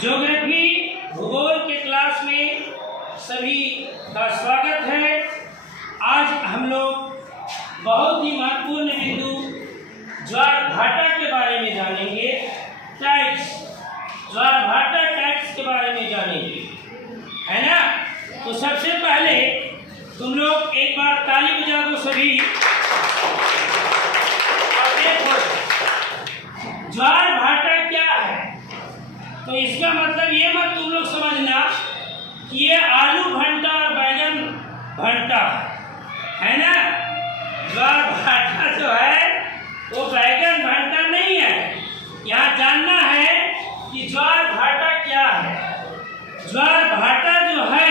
Geography भूगोल के class में सभी का स्वागत है। आज हम लोग बहुत ही महत्वपूर्ण बिंदु ज्वार भाटा के बारे में जानेंगे। टाइप्स, ज्वार भाटा टाइप्स के बारे में जानेंगे, है ना। तो सबसे पहले तुम लोग एक बार ताली बजा दो सभी। और देखो ज्वार भाटा क्या है, तो इसका मतलब ये मत तुम लोग समझना कि ये आलू भंटा और बैगन भंटा है ना। ज्वार भाटा जो है वो बैगन भंटा नहीं है। यहाँ जानना है कि ज्वार भाटा क्या है। ज्वार भाटा जो है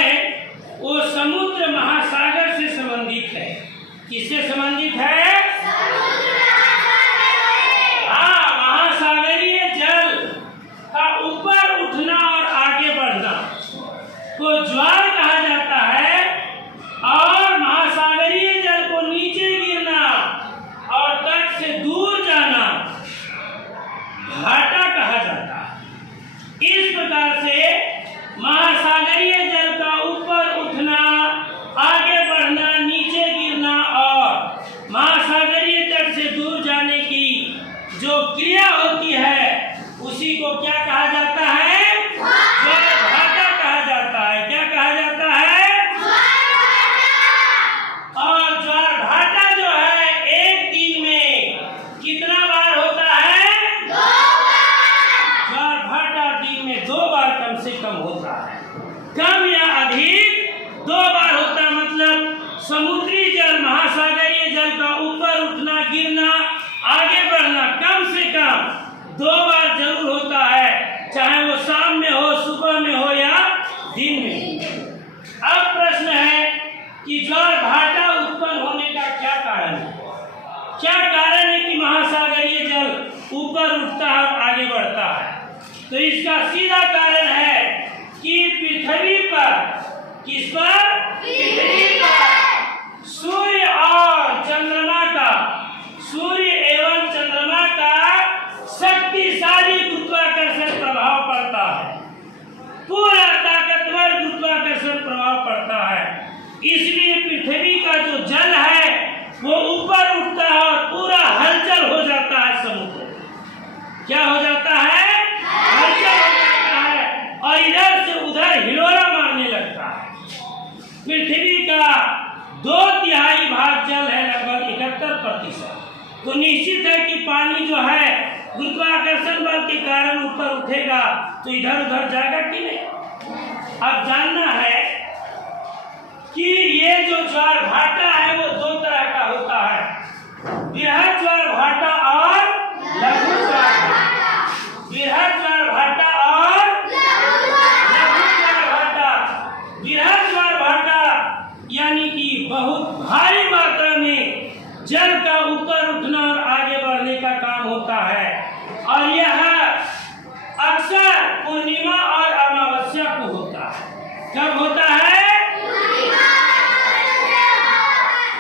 वो समुद्र महासागर से संबंधित है। किससे संबंधित है? हाँ, महासागरीय जल का ऊपर उठना और आगे बढ़ना को ज्वार कहा जाता है, और महासागरीय जल को नीचे गिरना और तट से दूर जाना भाटा कहा जाता है। इस प्रकार से महासागरीय जल का ऊपर उठना, आगे बढ़ना, नीचे गिरना और महासागरीय तट से दूर जाने की जो क्रिया होती है उसी को क्या कहा जाता है? ज्वार भाटा कहा जाता है। क्या कहा जाता है? और ज्वार भाटा जो है एक दिन में कितना बार होता है? 2 बार। ज्वार भाटा दिन में 2 बार कम से कम होता है। कम या अधिक 2 बार होता है। मतलब समुद्री जल, महासागरीय जल का ऊपर उठना, गिरना, आगे बढ़ना कम से कम 2 बार जरूर होता है, चाहे वो शाम में हो, सुबह में हो या दिन में। अब प्रश्न है कि ज्वार भाटा उत्पन्न होने का क्या कारण है? क्या कारण है कि महासागरीय जल ऊपर उठता है और आगे बढ़ता है? तो इसका सीधा कारण है कि पृथ्वी पर, किस पर? पृथ्वी पर सूर्य और चंद्रमा का, सूर्य एवं चंद्रमा का शक्तिशाली गुरुत्वाकर्षण प्रभाव पड़ता है। पूरा ताकतवर गुरुत्वाकर्षण प्रभाव पड़ता है। इसलिए पृथ्वी का जो जल है वो ऊपर उठता है और पूरा हलचल हो जाता है। समुद्र क्या हो जाता है? हलचल हो जाता है और इधर से उधर हिलोरा मारने लगता है। पृथ्वी का 2/3 भाग जल है, लगभग 71%। तो निश्चित है कि पानी जो है गुरुत्वाकर्षण बल के कारण ऊपर उठेगा तो इधर उधर जाएगा कि नहीं। अब जानना है कि ये जो ज्वार भाटा है वो 2 तरह का होता है, बृहद ज्वार भाटा और लघु ज्वार भाटा। बृहद ज्वार भाटा और लघु ज्वार भाटा। बृहद ज्वार भाटा यानी कि बहुत भारी मात्रा में जल का ऊपर उठना और आगे बढ़ने का काम होता है, और यह अक्सर पूर्णिमा और अमावस्या को होता है। कब होता है?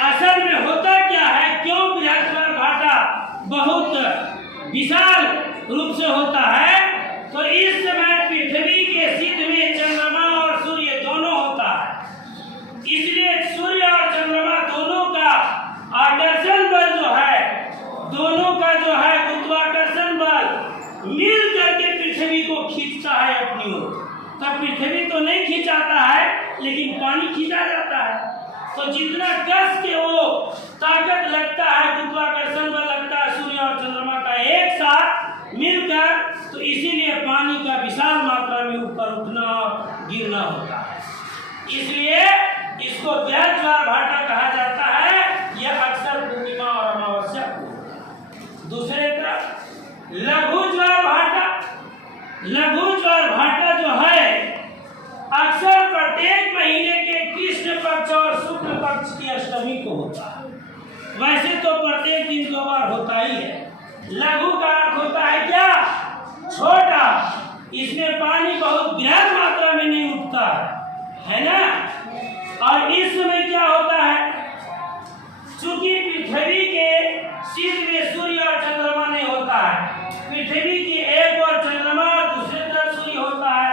असल में होता क्या है, क्यों बृहद ज्वार भाटा बहुत विशाल रूप से होता है? तो इस समय पृथ्वी के सिद्ध में चंद्रमा और सूर्य दोनों होता है। इसलिए सूर्य और चंद्रमा दोनों का आकर्षण बल जो है, दोनों का जो है गुरुत्वाकर्षण बल मिल करके पृथ्वी को खींचता है अपनी ओर। तब पृथ्वी तो नहीं खींचाता है, लेकिन पानी खींचा जाता है। तो जितना कस के वो ताकत लगता है, गुरुत्वाकर्षण बल लगता है सूर्य और चंद्रमा का एक साथ मिलकर, तो इसीलिए पानी का विशाल मात्रा में ऊपर उठना और गिरना होता है। इसलिए इसको बृहद ज्वार भाटा कहा जाता है। यह अक्सर पूर्णिमा और अमावस्या को। दूसरे तरफ लघु ज्वार भाटा। लघु ज्वार भाटा जो है अक्सर प्रत्येक महीने के कृष्ण पक्ष और शुक्ल पक्ष की अष्टमी को होता है। वैसे तो प्रत्येक दिन 2 बार होता ही है। लघु का अर्थ होता है क्या? छोटा। इसमें पानी बहुत बृहद मात्रा में नहीं उठता है ना। और इस समय क्या होता है, चूंकि पृथ्वी के सिर में सूर्य और चंद्रमा नहीं होता है, पृथ्वी की एक और चंद्रमा और दूसरे तरफ सूर्य होता है,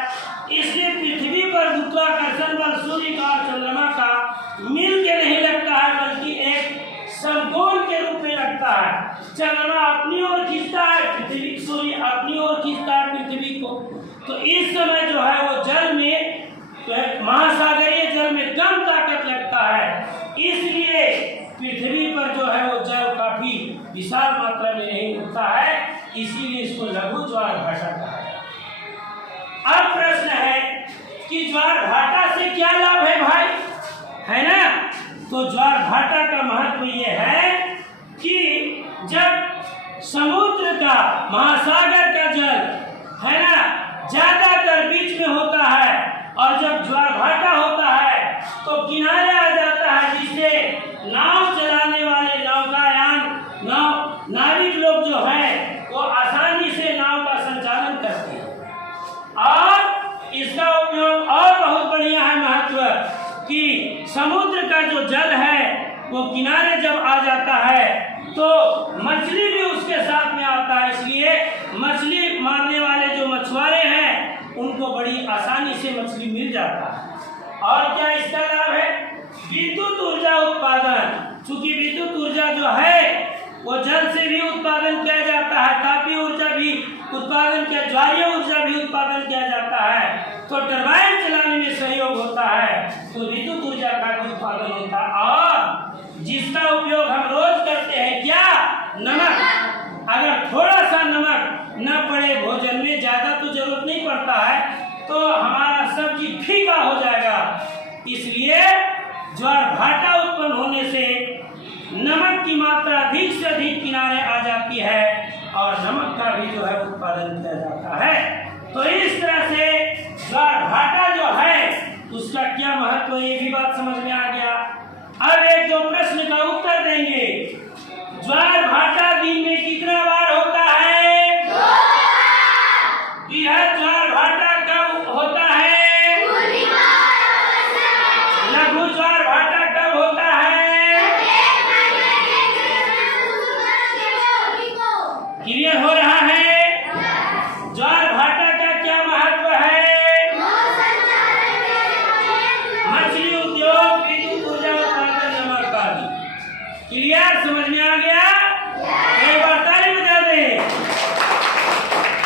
ज्वार भाटा से क्या लाभ है भाई, है ना। तो ज्वार भाटा का महत्व ये है कि जब समुद्र का, महासागर का जल, है ना, ज्यादातर बीच में होता है और जब ज्वार भाटा होता है तो किनारे आ जाता है, जिससे नाव चलाने वाले नाविक लोग जो है वो आसानी से नाव का संचालन करते हैं। और इसका उपयोग और बहुत बढ़िया है महत्व कि समुद्र का जो जल है वो किनारे जब आ जाता है तो मछली भी उसके साथ में आता है, इसलिए मछली मारने वाले जो मछुआरे हैं उनको बड़ी आसानी से मछली मिल जाता है। और क्या इसका लाभ है, विद्युत ऊर्जा उत्पादन। चूंकि विद्युत ऊर्जा जो है वो जल से भी उत्पादन किया जाता है, तापीय ऊर्जा भी उत्पादन किया, ज्वारीय ऊर्जा भी उत्पादन किया जाता है, तो टरबाइन चलाने में सहयोग होता है, तो विद्युत ऊर्जा का भी उत्पादन होता है। और जिसका उपयोग हम रोज करते हैं, क्या, नमक। अगर थोड़ा सा नमक न पड़े भोजन में, ज्यादा तो जरूरत नहीं पड़ता है, तो हमारा सब्जी फीका हो जाएगा। इसलिए ज्वार भाटा उत्पन्न होने से नमक की मात्रा अधिक से अधिक किनारे आ जाती है और नमक का भी जो है उत्पादन किया जाता है। तो इस तरह से ज्वार भाटा जो है उसका क्या महत्व है ये भी